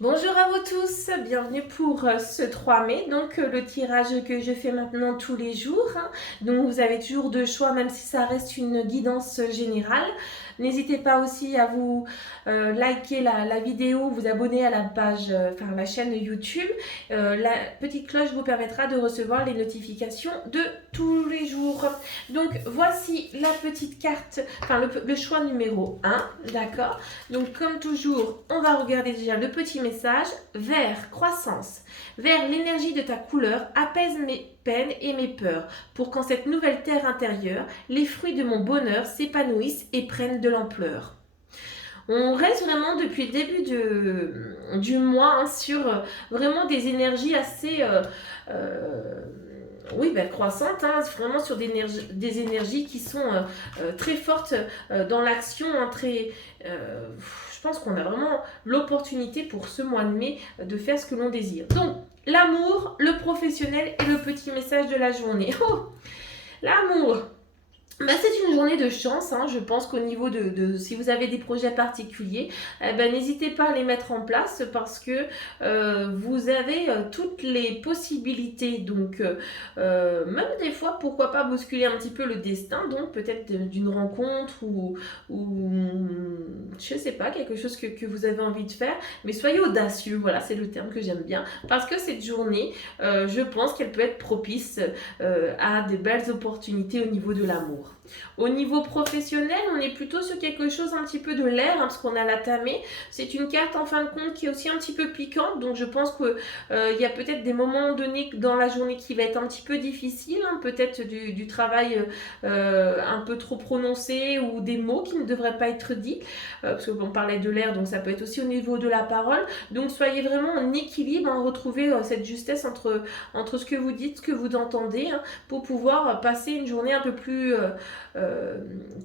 Bonjour à vous tous, bienvenue pour ce 3 mai, donc le tirage que je fais maintenant tous les jours. Donc vous avez toujours deux choix même si ça reste une guidance générale. N'hésitez pas aussi à vous liker la vidéo, vous abonner à la page, enfin la chaîne YouTube. La petite cloche vous permettra de recevoir les notifications de tous les jours. Donc voici la petite carte, enfin le choix numéro 1, d'accord. Donc comme toujours, on va regarder déjà le petit message. Vert, croissance. Vert, l'énergie de ta couleur apaise mes peines et mes peurs, pour qu'en cette nouvelle terre intérieure, les fruits de mon bonheur s'épanouissent et prennent de l'ampleur. On reste vraiment depuis le début du mois sur vraiment des énergies assez oui, croissantes, vraiment sur des énergies qui sont très fortes dans l'action, je pense qu'on a vraiment l'opportunité pour ce mois de mai de faire ce que l'on désire. Donc, l'amour, le professionnel et le petit message de la journée. Oh, l'amour. C'est une journée de chance, je pense qu'au niveau si vous avez des projets particuliers, n'hésitez pas à les mettre en place parce que vous avez toutes les possibilités. Donc, même des fois, pourquoi pas bousculer un petit peu le destin, donc peut-être d'une rencontre ou je sais pas, quelque chose que vous avez envie de faire. Mais soyez audacieux, voilà, c'est le terme que j'aime bien. Parce que cette journée, je pense qu'elle peut être propice à des belles opportunités au niveau de l'amour. Au niveau professionnel, on est plutôt sur quelque chose un petit peu de l'air, parce qu'on a la tamée. C'est une carte en fin de compte qui est aussi un petit peu piquante, donc je pense qu'il y a peut-être des moments donnés dans la journée qui va être un petit peu difficile, peut-être du travail un peu trop prononcé ou des mots qui ne devraient pas être dits, parce qu'on parlait de l'air, donc ça peut être aussi au niveau de la parole. Donc soyez vraiment en équilibre, retrouvez cette justesse entre ce que vous dites, ce que vous entendez, pour pouvoir passer une journée un peu plus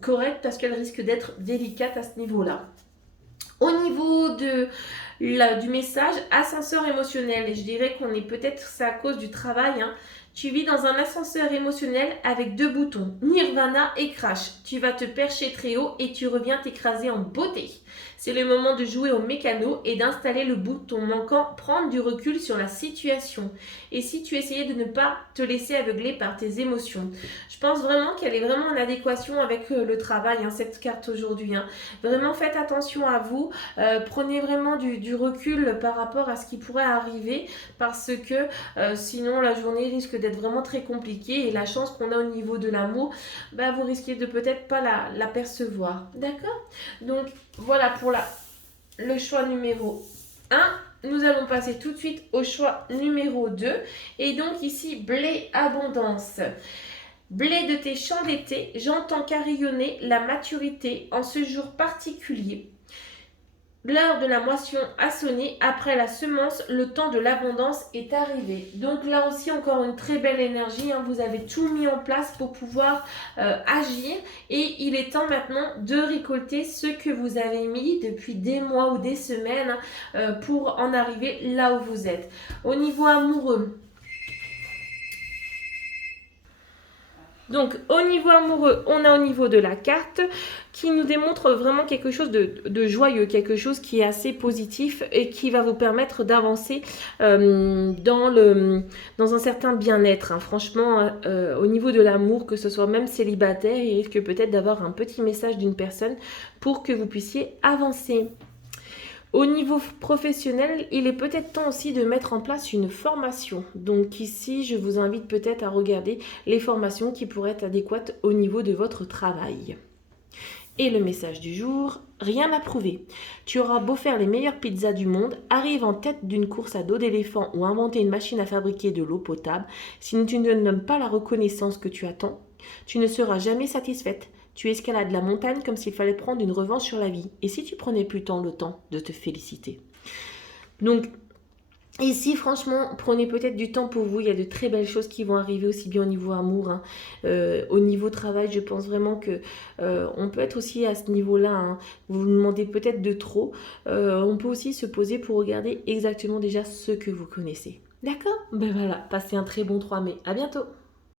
correcte, parce qu'elle risque d'être délicate à ce niveau-là. Au niveau du message, ascenseur émotionnel, et je dirais qu'on est peut-être, c'est à cause du travail, tu vis dans un ascenseur émotionnel avec deux boutons, Nirvana et Crash. Tu vas te percher très haut et tu reviens t'écraser en beauté. C'est le moment de jouer au mécano et d'installer le bouton manquant, prendre du recul sur la situation. Et si tu essayais de ne pas te laisser aveugler par tes émotions. Je pense vraiment qu'elle est vraiment en adéquation avec le travail, cette carte aujourd'hui. Vraiment faites attention à vous, prenez vraiment du recul par rapport à ce qui pourrait arriver, parce que sinon la journée risque d'être vraiment très compliquée, et la chance qu'on a au niveau de l'amour, vous risquez de peut-être pas la percevoir. D'accord? Donc voilà pour le choix numéro 1. Nous allons passer tout de suite au choix numéro 2. Et donc ici, blé abondance. Blé de tes champs d'été, j'entends carillonner la maturité en ce jour particulier. L'heure de la moisson a sonné, après la semence, le temps de l'abondance est arrivé. Donc là aussi, encore une très belle énergie, vous avez tout mis en place pour pouvoir agir, et il est temps maintenant de récolter ce que vous avez mis depuis des mois ou des semaines pour en arriver là où vous êtes. Au niveau amoureux, donc au niveau amoureux, on a au niveau de la carte qui nous démontre vraiment quelque chose de joyeux, quelque chose qui est assez positif et qui va vous permettre d'avancer dans un certain bien-être. Franchement, au niveau de l'amour, que ce soit même célibataire, il risque peut-être d'avoir un petit message d'une personne pour que vous puissiez avancer. Au niveau professionnel, il est peut-être temps aussi de mettre en place une formation. Donc ici, je vous invite peut-être à regarder les formations qui pourraient être adéquates au niveau de votre travail. Et le message du jour, rien à prouver. Tu auras beau faire les meilleures pizzas du monde, arrive en tête d'une course à dos d'éléphant ou inventer une machine à fabriquer de l'eau potable, si tu ne donnes pas la reconnaissance que tu attends, tu ne seras jamais satisfaite. Tu escalades la montagne comme s'il fallait prendre une revanche sur la vie. Et si tu prenais plutôt le temps de te féliciter? Donc, ici, franchement, prenez peut-être du temps pour vous. Il y a de très belles choses qui vont arriver, aussi bien au niveau amour, au niveau travail. Je pense vraiment que on peut être aussi à ce niveau-là. Vous vous demandez peut-être de trop. On peut aussi se poser pour regarder exactement déjà ce que vous connaissez. D'accord? Voilà, passez un très bon 3 mai. À bientôt!